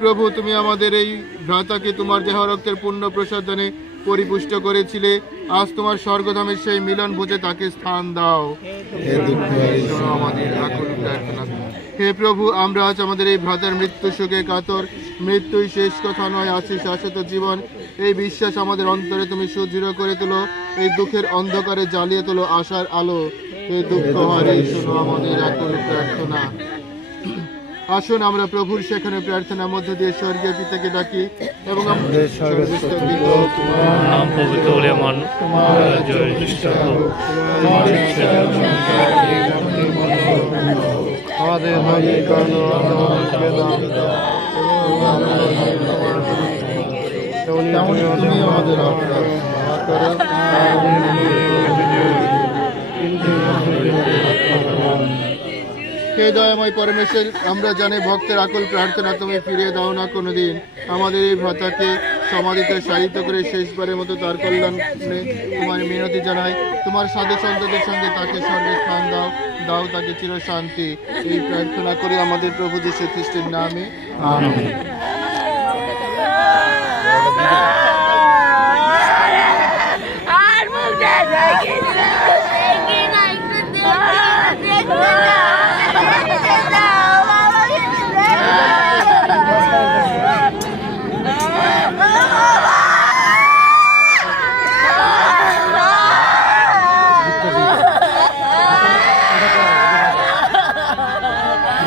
প্রভু তুমি আমাদের এই ভ্রাতাকে তোমার দেহ রক্তের পূর্ণ প্রসাদ জানে পরিপুষ্ট করেছিলে। আজ তোমার স্বর্গধামের সেই মিলন ভোজে তাকে স্থান দাও। আমাদের হে প্রভু আমরা আজ আমাদের এই ভ্রাতার মৃত্যু সুখে কাতর। মৃত্যুই শেষ কথা নয় আছে শাশ্বত জীবন। এই বিশ্বাস আমাদের অন্তরে তুমি সুদৃঢ় করে তোলো। এই দুঃখের অন্ধকারে জ্বালিয়ে তোলো আশার আলো। হে দুঃখ হারে শোনো আমাদের আকুল প্রার্থনা আসুন আমরা প্রভুর সেখানে প্রার্থনার মধ্য দিয়ে স্বর্গীয় পিতাকে ডাকি এবং আমাদের সর্বস্ব পিতা, তোমার নাম পবিত্র বলে জয় আমাদের কর্ণ তুমি আমাদের হে দয়াময় পরমেশ্বর, আমরা জানি ভক্তের আকুল প্রার্থনা তুমি ফিরিয়ে দাও না কোনোদিন। আমাদের এই ভ্রাতাকে সমাধিতে সাহিত্য করে শেষবারের মতো তার কল্যাণ তোমার মিনতি জানাই। তোমার সাধু সন্তদের সঙ্গে তাকে সর্বস্থান দাও দাও তাকে চির শান্তি। এই প্রার্থনা করি আমাদের প্রভু যীশু খ্রিস্টের নামে। আমেন।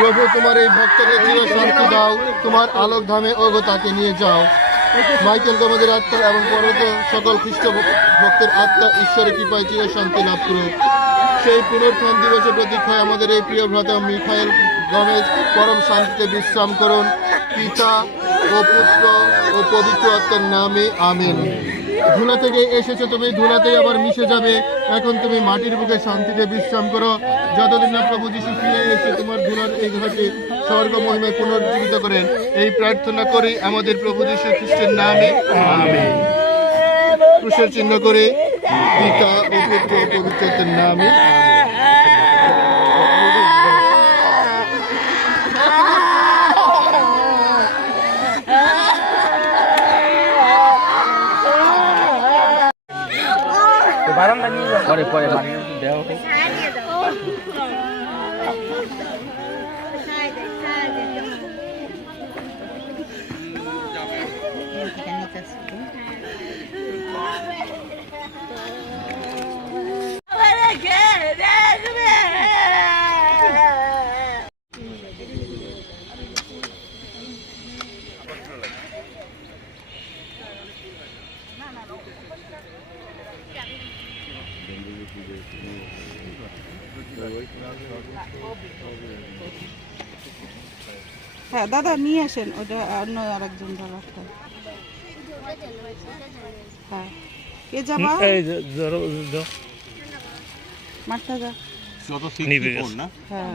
প্রভু, তোমার এই ভক্তকে চির শান্তি দাও। তোমার আলোক ধামে ওগো তাকে নিয়ে যাও। মাইকেল তোমাদের আত্মা এবং পরত সকল খ্রিস্ট ভক্তের আত্মা ঈশ্বরের কৃপায় চির শান্তি লাভ করো সেই পুনর্থান দিবসের প্রতীক্ষায় আমাদের এই প্রিয় ভ্রাতা মিখাইল গমেজ পরম শান্তিতে বিশ্রাম করুন। পিতা ও পুত্র ও পবিত্র আত্মার নামে আমেন। ধুলা থেকে এসেছ তুমি, ধুলাতেই আবার মিশে যাবে। এখন তুমি মাটির বুকে শান্তিতে বিশ্রাম করো। যতদিন না প্রভু যিশু ফিরে এসে তোমার ধুলার এই ঘাটে স্বর্গ মহিমায় পুনর্জীবিত করেন, এই প্রার্থনা করি আমাদের প্রভু যিশু খ্রিস্টের নামে। ক্রুশের চিহ্ন করে পিতা ও পুত্র পবিত্রের নামে আমেন পরে পরে দেওয়া হ্যাঁ দাদা নিয়ে আসেন ওটা অন্য আরেকজন দাদা। হ্যাঁ। কে যাবা এই যে ধরো ধরো। মাঠটা যা। নিবে গেছে। হ্যাঁ।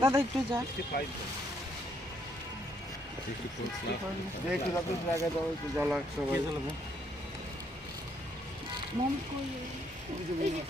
দাদা একটু যা। মোম কই? 你怎么没